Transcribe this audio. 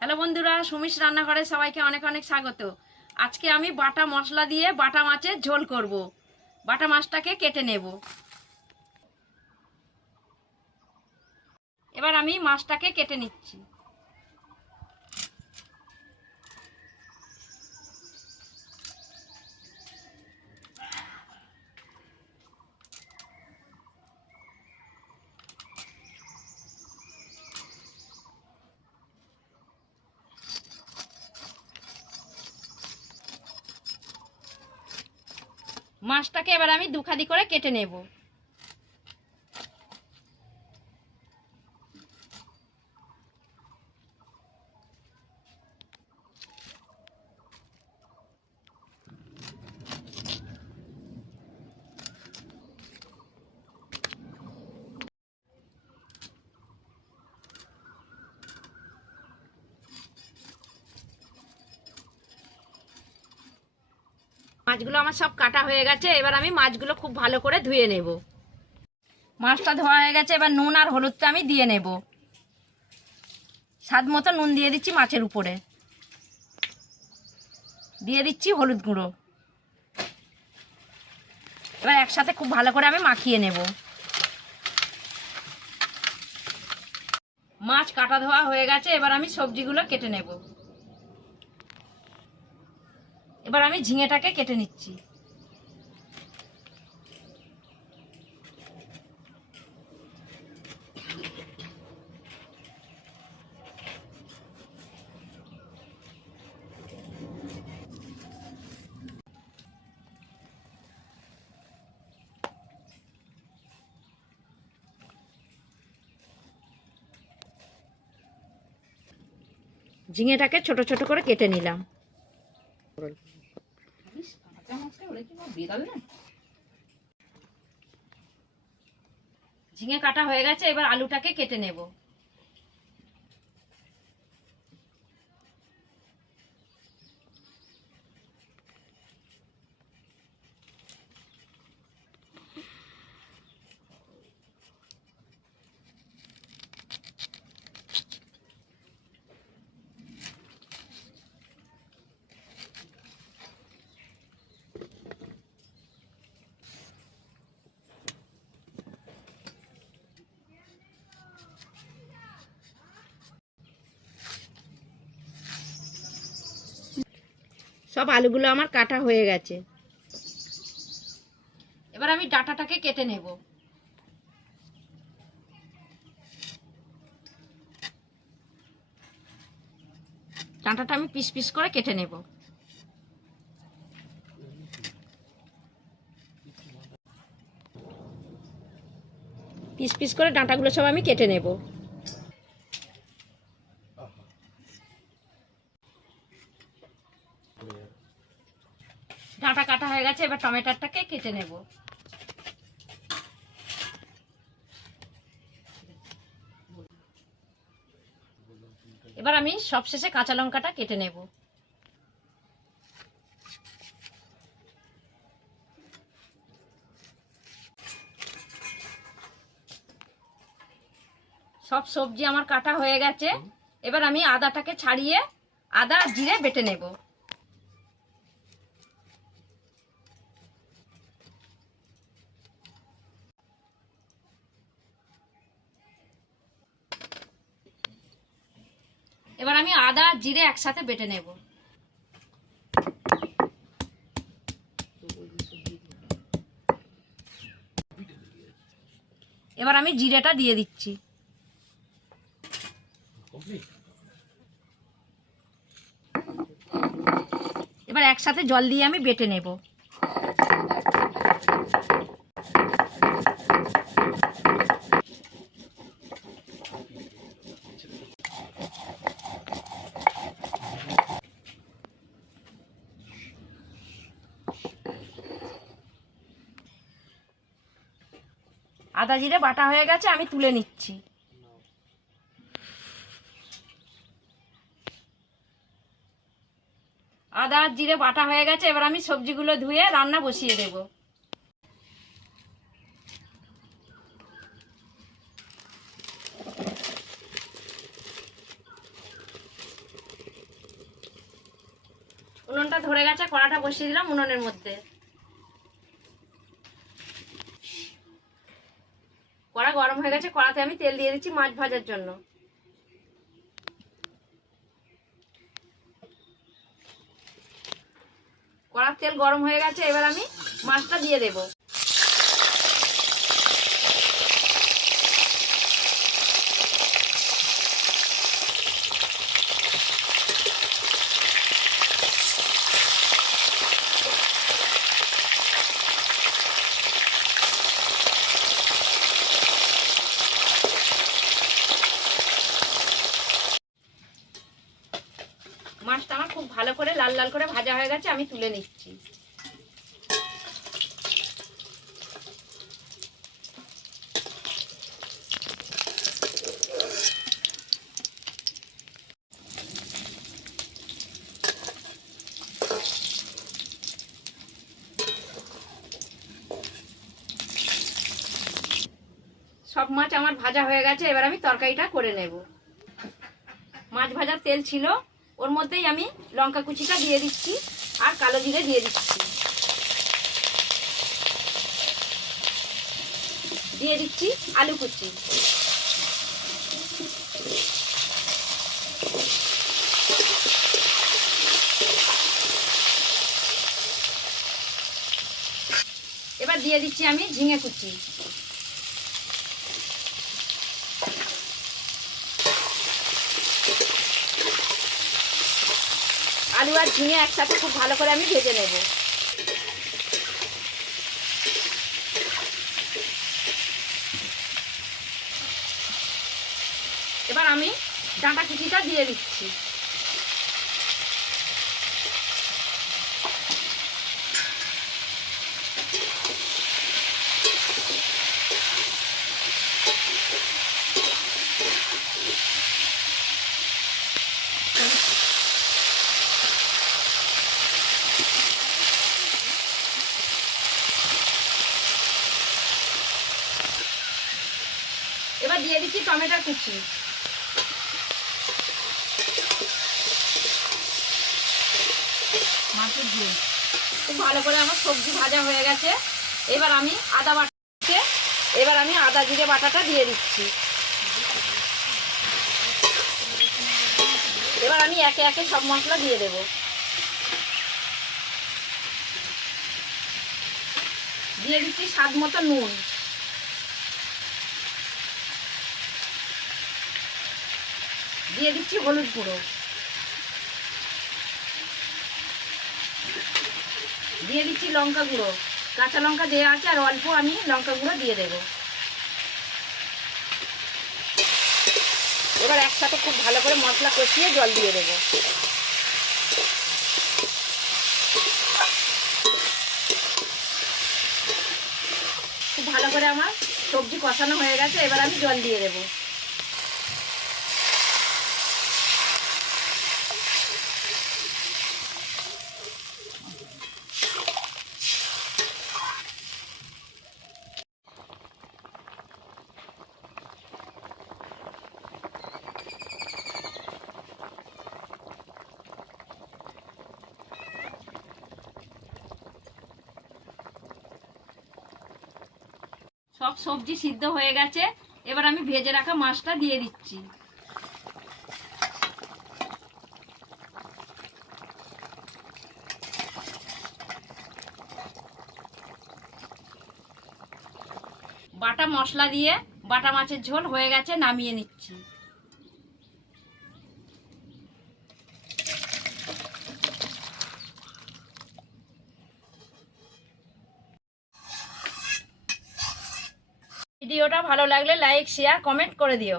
Hello বন্ধুরা, সুমিশ রান্নাঘরে সবাইকে অনেক অনেক স্বাগত। আজকে আমি বাটা মশলা দিয়ে বাটা মাছের ঝোল করব। বাটা মাছটাকে কেটে নেব। এবার আমি মাছটাকে কেটে নিচ্ছি। মাছটাকে এবার আমি দুখাদি করে কেটে নেব। মাছগুলো আমার সব কাটা হয়ে গেছে, এবার আমি মাছগুলো খুব ভালো করে ধুয়ে নেব। মাছটা ধোয়া হয়ে গেছে, এবার নুন আর হলুদটা আমি দিয়ে নেব। স্বাদ মতো নুন দিয়ে দিচ্ছি মাছের উপরে। দিয়ে দিচ্ছি হলুদ গুঁড়ো। এবার একসাথে খুব ভালো করে আমি মাখিয়ে নেব। মাছ কাটা ধোয়া হয়ে গেছে, এবার আমি সবজিগুলো কেটে নেব। এবার আমি ঝিঙেটাকে কেটে নিচ্ছি। ঝিঙেটাকে ছোট ছোট করে কেটে নিলাম। ঝিঙে কাটা হয়ে গেছে এবার আলুটাকে কেটে নেব। সব আলুগুলো আমার কাটা হয়ে গেছে। এবার আমি ডাটাটাকে কেটে নেব। ডাঁটাটা আমি পিস পিস করে কেটে নেব। পিস পিস করে ডাঁটাগুলো সব আমি কেটে নেব ডাঁটা কাটা হয়ে গেছে, এবার টমেটোটাকে কেটে নেব। এবার আমি সবশেষে কাঁচা লঙ্কাটা কেটে নেব। সব সবজি আমার কাটা হয়ে গেছে। এবার আমি আদাটাকে ছাড়িয়ে আদা জিরে বেটে নেব। আদা, জিরে একসাথে বেটে নেব। এবার আমি জিরেটা দিয়ে দিচ্ছি। এবার একসাথে জল দিয়ে আমি বেটে নেব। আদা জিরে বাটা হয়ে গেছে, আমি তুলে নিচ্ছি। আদা জিরে বাটা হয়ে গেছে, এবার আমি সবজিগুলো ধুয়ে রান্না বসিয়ে দেব। উনুনটা ধরে গেছে, কড়াটা বসিয়ে দিলাম উনুনের মধ্যে। গরম হয়ে গেছে, কড়াতে আমি তেল দিয়ে দিচ্ছি মাছ ভাজার জন্য। কড়ার তেল গরম হয়ে গেছে, এবার আমি মাছটা দিয়ে দেব মাছটা আমার খুব ভালো করে লাল লাল করে ভাজা হয়ে গেছে, আমি তুলে নিচ্ছি। সব মাছ আমার ভাজা হয়ে গেছে, এবার আমি তরকারিটা করে নেব। মাছ ভাজার তেল ছিল ওর মধ্যেই আমি লঙ্কা কুচিটা দিয়ে দিচ্ছি আর কালো জিরে দিয়ে দিচ্ছি। দিয়ে দিচ্ছি আলু কুচি। এবার দিয়ে দিচ্ছি আমি ঝিঙে কুচি। আলু আর ঝিঙে একসাথে খুব ভালো করে আমি ভেজে নেব। এবার আমি ডাঁটা কুচিটা দিয়ে দিচ্ছি। এবার দিয়ে দিচ্ছি টমেটোর কুচি। মাছের ঝোল। খুব ভালো করে আমার সবজি ভাজা হয়ে গেছে। এবার আমি আদা বাটাতে এবার আমি আদা জিরে বাটাটা দিয়ে দিচ্ছি। এবার আমি একে একে সব মশলা দিয়ে দেব। দিয়ে দিচ্ছি স্বাদ মতো নুন। দিয়ে দিচ্ছি হলুদ গুঁড়ো। দিয়ে দিচ্ছি লঙ্কা গুঁড়ো। কাঁচা লঙ্কা দেওয়া আছে আর অল্প আমি লঙ্কা গুঁড়ো দিয়ে দেব। এবার একসাথে খুব ভালো করে মশলা কষিয়ে জল দিয়ে দেবো। খুব ভালো করে আমার সবজি কষানো হয়ে গেছে, এবার আমি জল দিয়ে দেবো। সব সবজি সিদ্ধ হয়ে গেছে। এবার আমি ভেজে রাখা মাছটা দিয়ে দিচ্ছি। বাটা মশলা দিয়ে বাটা মাছের ঝোল হয়ে গেছে, নামিয়ে নিচ্ছি। ভিডিওটা ভালো লাগলে লাইক শেয়ার কমেন্ট করে দিও।